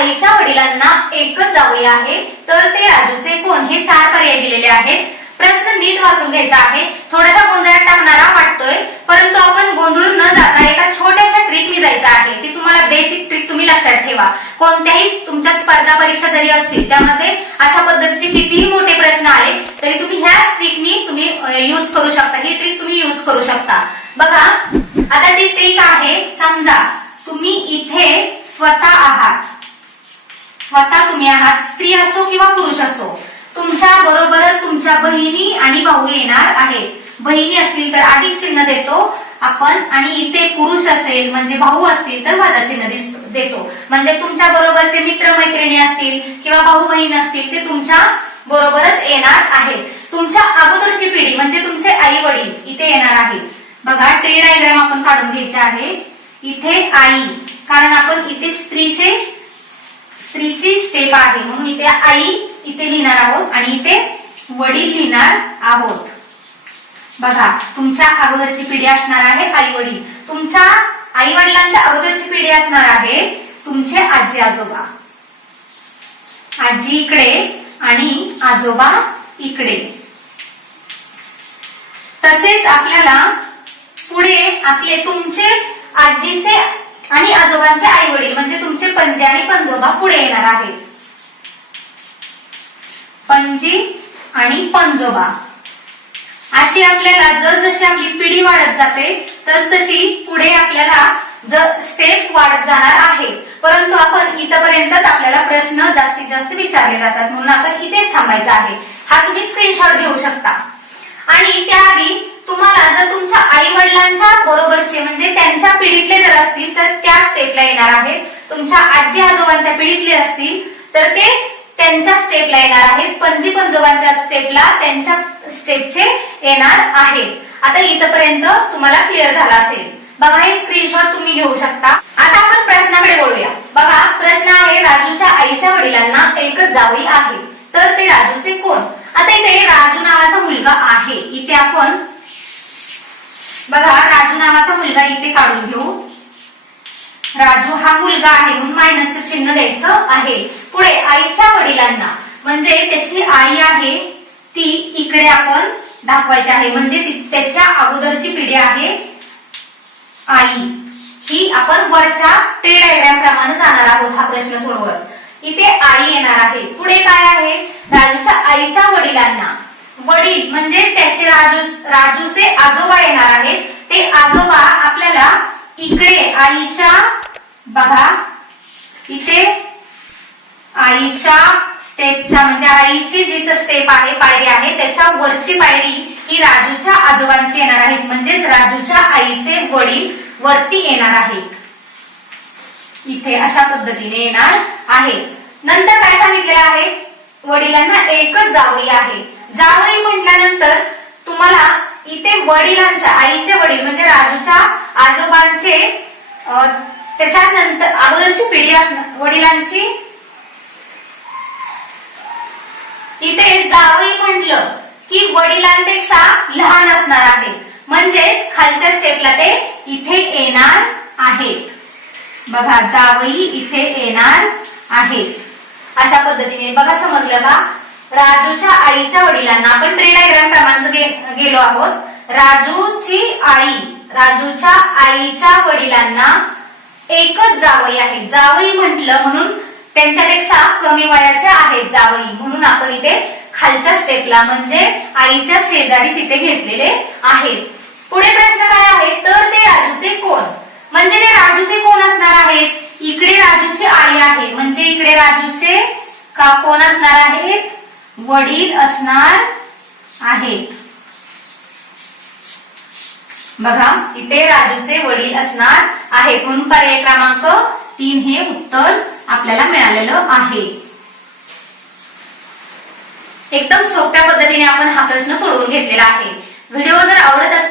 आईच्या वडिलांना एकच जावई आहे तर ते राजूचे कोण? हे चार पर्याय दिलेले आहेत. प्रश्न नीट वाचून घ्यायचा आहे. थोडासा गोंधळात टाकणारा वाटतोय परंतु आपण गोंधळून न जाता एका छोट्याशा ट्रिक मी जायचं आहे. ती तुम्हाला बेसिक ट्रिक तुम्ही लक्षात ठेवा. कोणत्याही तुमच्या स्पर्धा परीक्षा जरी असतील त्यामध्ये अशा पद्धतीचे कितीही मोठे प्रश्न आले तरी तुम्ही ह्याच ट्रिकनी तुम्ही युज करू शकता. ही ट्रिक तुम्ही युज करू शकता. बघा आता ती ट्रिक आहे समजा तुम्ही इथे स्वतः आहात. स्वतः तुम्ही आहात स्त्री असो किंवा पुरुष असो तुमच्या बरोबरच तुमच्या बहिणी आणि भाऊ येणार आहेत. बहिणी असतील तर अधिक चिन्ह देतो आपण आणि इथे पुरुष असेल म्हणजे भाऊ असतील तर माझा चिन्ह देतो. म्हणजे तुमच्या बरोबरचे मित्र मैत्रिणी असतील किंवा भाऊ बहीण असतील ते तुमच्या बरोबरच येणार आहेत. तुमच्या अगोदरची पिढी म्हणजे तुमचे आई वडील इथे येणार आहेत. बघा ट्री डायग्राम आपण काढून घ्यायचे आहे. इथे आई कारण आपण इथे स्त्रीचे स्त्रीची स्टेप आहे. म्हणून इथे आई इथे लिहिणार आहोत आणि इथे वडील लिहिणार आहोत. बघा तुमच्या अगोदरची पिढी असणार आहे आई वडील. तुमच्या आई वडिलांच्या अगोदरची पिढी असणार आहे तुमचे आजी आजोबा. आजी इकडे आणि आजोबा इकडे. तसेच आपल्याला पुढे आपले तुमचे आजीचे आणि आजोबांचे आई वडील म्हणजे तुमचे पंजे आणि पणजोबा पुढे येणार आहे पणजी आणि पणजोबा. अशी आपल्याला जसजशी आपली पिढी वाढत जाते तस तशी पुढे आपल्याला स्टेप वाढत जाणार आहे. परंतु आपण इथपर्यंतच आपल्याला प्रश्न जास्तीत जास्त विचारले जातात. म्हणून आपण इथेच थांबायचं आहे. हा तुम्ही स्क्रीनशॉट घेऊ शकता. आणि त्याआधी तुम्हाला जर तुमच्या आई वडिलांच्या बरोबरचे म्हणजे त्यांच्या पिढीतले जर असतील तर त्या स्टेपला येणार आहेत. तुमच्या आजी आजोबांच्या पिढीतले असतील तर ते त्यांच्या स्टेपला येणार आहेत. पणजी पंजोबांच्या स्टेपला त्यांच्या स्टेपचे येणार आहे आता इथपर्यंत तुम्हाला क्लिअर झाला असेल. बघा हे स्क्रीनशॉट तुम्ही घेऊ शकता. आता आपण प्रश्नाकडे वळूया. बघा प्रश्न आहे राजूच्या आईच्या वडिलांना एकच जावई आहे. तर ते राजूचे कोण? आता इथे राजू नावाचा मुलगा आहे. इथे आपण बघा राजू नावाचा मुलगा इथे काढून घेऊ. राजू हा मुलगा आहे म्हणून मायनसचं चिन्ह द्यायचं आहे. पुढे आईच्या वडिलांना म्हणजे त्याची आई आहे ती इकडे आपण दाखवायची आहे. म्हणजे त्याच्या अगोदरची पिढी आहे आई. ही आपण वरच्या ट्री डायग्राम जाणार आहोत हा प्रश्न सोडवत. इथे आई येणार आहे. पुढे काय आहे? राजूच्या आईच्या वडिलांना. वडील म्हणजे त्याचे राजू राजूचे आजोबा येणार आहेत. ते आजोबा आपल्याला इकडे आईच्या बघा इथे आईच्या स्टेपच्या म्हणजे आईची जिथं स्टेप आहे पायरी आहे त्याच्या वरची पायरी ही राजूच्या आजोबांची येणार आहे. म्हणजेच राजूच्या आईचे वडील वरती येणार आहेत. इथे अशा पद्धतीने येणार आहे नंतर काय सांगितलेलं आहे? वडिलांना एकच जावई आहे. जावई म्हटल्यानंतर तुम्हाला इथे वडिलांच्या आईचे वडील म्हणजे राजूच्या आजोबांचे त्याच्यानंतर अगोदरची पिढी असणार वडिलांची. इथे जावई म्हटलं की वडिलांपेक्षा लहान असणार आहे. म्हणजेच खालच्या स्टेपला ते इथे येणार आहेत. बघा जावई इथे येणार आहेत. अशा पद्धतीने. बघा समजलं का? राजूच्या आईच्या वडिलांना आपण ट्री डायग्राम प्रमाणे गेलो आहोत. राजूची आई राजूच्या आईच्या वडिलांना एकच जावई आहे. जावई म्हटलं म्हणून त्यांच्यापेक्षा कमी वयाचे आहेत जावई. म्हणून आपण इथे खालच्या स्टेपला म्हणजे आईच्या शेजारीच इथे घेतलेले आहेत. पुढे प्रश्न काय आहे? तर ते राजूचे कोण? म्हणजे ते राजूचे कोण असणार आहेत? इकडे राजूची आई आहे. म्हणजे इकडे राजूचे का कोण असणार आहेत? वडील असणार आहेत बघा इथे राजूचे वडील असणार आहेत म्हणून पर्याय क्रमांक? तीन हे उत्तर आपल्याला मिळालेलं आहे. एकदम सोप्या पद्धतीने आपण हा प्रश्न सोडवून घेतलेला आहे. व्हिडिओ जर आवडत असेल